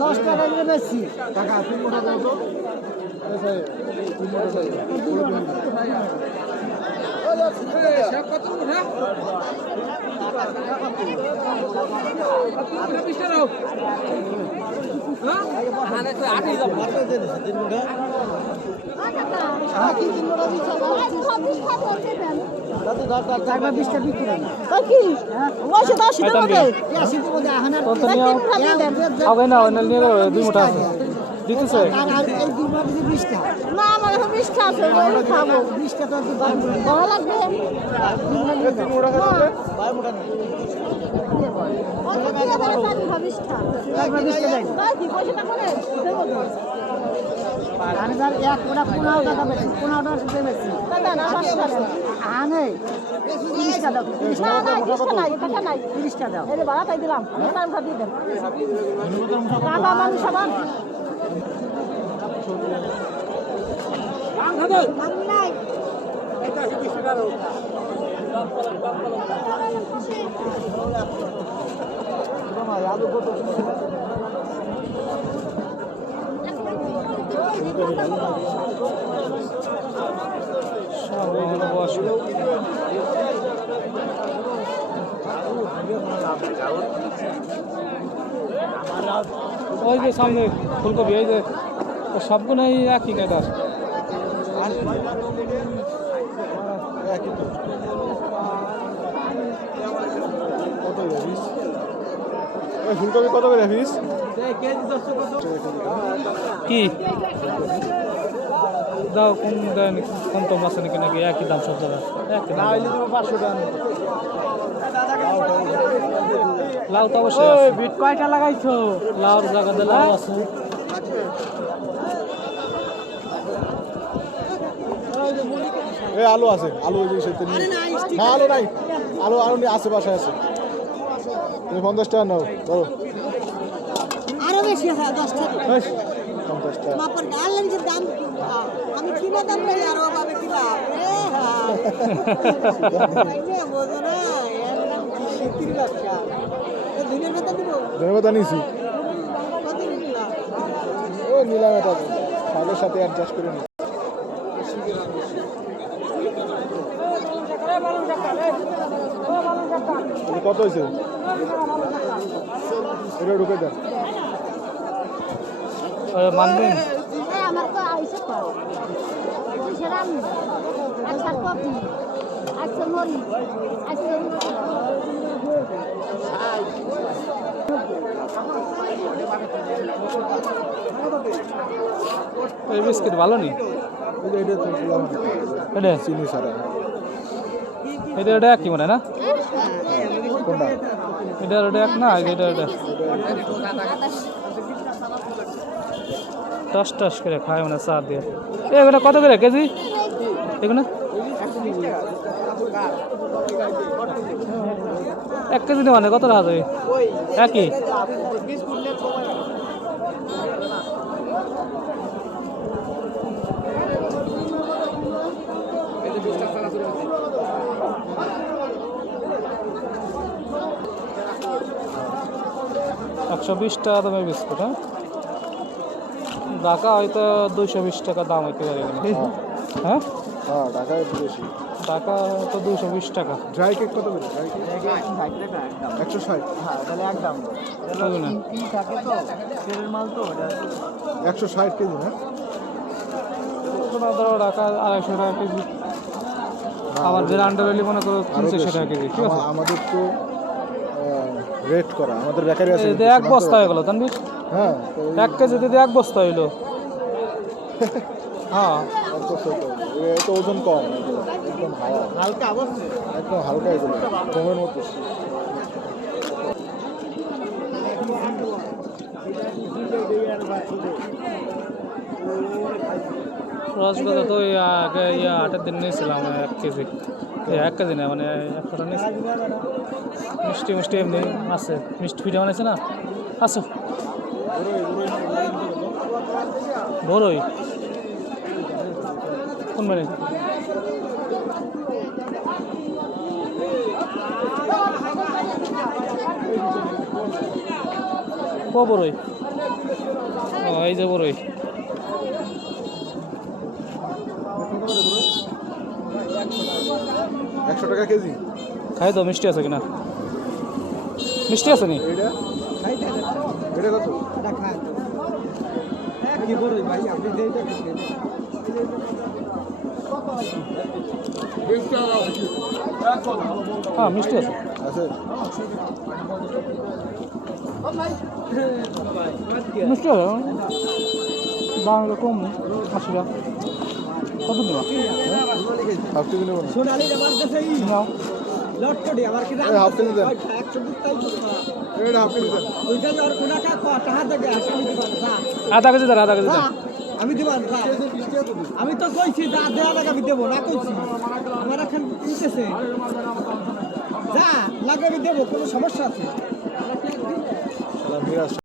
10 টাকা করে বেশি টাকা 3 মোটা কত দিতেছে না আমার এখন 20 টা আছে ওই খাবো 20 টাকা তো ভালো লাগবে কত দিয়ে দেবে সারি 20 টা কি পয়সাটা করে দেবো আনবার এক ওটা 15 টাকা বেশি 15 টাকা বেশি না না 5 টাকা আনে 30 টাকা দাও 30 না টাকা না 20 টা নাই টাকা নাই 30 টাকা দাও এই যে ভাড়া তাই দিলাম আমি টাইম খাই দিয়ে দেন টাকা মানুষ সাবান ওই যে সামনে ফুলকপি এই যে সবগুলোই একই কায়দার ফুলকপি কত করে পিস কি দাও কোন দেন কোন তো মাছ নাকি নাকি একই দাম সব জায়গা একই দাম 500 টাকা লাউ তো অবশ্যই আছে। বিট কয়টা লাগাইছো লাউর জায়গাতে লাউ আছে এই আলু আছে আলু ওই যে সেটা নিয়ে না আলু নাই আলু আলু নিয়ে আছে বাসায় আছে তুমি 50 টাকা নাও বলো আরো বেশি হয় 10 টাকা 50 টাকা মাপন আনলেন যে দাম আমি কিনা দাম পাই আর ওভাবে কিনা এ হ্যাঁ বোঝো না একদম শক্তির ব্যবসা এই দিনের কথা দিব ধন্যবাদ আনিছি কত নিলা ও নিলাম এটা শাকের সাথে অ্যাডজাস্ট করে নি কত হয়েছে এটা ঢুকে দেন মানবেন আমার তো আইসে তো সেরাম আচ্ছা কপি আচ্ছা মরি আচ্ছা এই বিস্কিট ভালো নি এটা তো দিলাম এটা চিনি ছাড়া এটা কি মনে হয় না কোনটা এটা এক না এটা টস টস করে খায় মানে চা দিয়ে এটা কত করে কেজি এগুলো 1 কেজি মানে কত টাকা যাবে একই $120 দামের বিস্কুট হ্যাঁ ঢাকা হয়তো 220 টাকা দাম হইতে পারে হ্যাঁ হ্যাঁ ঢাকায় একটু বেশি ঢাকা তো 220 টাকা ড্রাই কেক কত করে ড্রাই কেক 160 হ্যাঁ তাহলে একদম হবে না তিন থাকে তো তেলের মাল তো ওটা 160 কেজি না কোনো ধরো ঢাকা 250 টাকা কেজি আবার ব্র্যান্ডের হলে মনে করো 300 টাকা কেজি ঠিক আছে আমাদের তো রেট করা আমাদের বেকারি আছে এই যে এক বস্তা হয়ে গেল তানবীর হ্যাঁ 1 কেজি দিতে এক বস্তা হইলো হ্যাঁ তো ওজন কম একদম হালকা অবশ্যই একদম হালকা এগুলো কমের মতো রসগোল্লা তো আগে 8 দিন নিয়েছিলাম 1 কেজি 1 কেজি না মানে 1 কাটা নিয়েছি মিষ্টি এমনি আছে মিষ্টি পিঠা বানাইছে না আসো বড়ই কোন মানে ক বড়ই ও এই যে বড়ই। একশো টাকা কেজি। খাই তো মিষ্টি আছে কিনা? মিষ্টি আছে নি? এটা এটা কত? হ্যাঁ মিষ্টি আছে। আছে মিষ্টি আছে, দাম একটু কম, 80 টাকা। কত দেবা? হাফ কেজি নেবো না? নাও। এই হাফ কেজি দেন, এটা হাফ কেজি দেন। আধা কেজি দেন, আধা কেজি দেন। আমি দিব আমি তো কইছি যা দেওয়া লাগে আমি দেবো না কইছি আমার এখন কিনতেছে যা লাগে আমি দেবো কোনো সমস্যা আছে সালাম মিরাজ।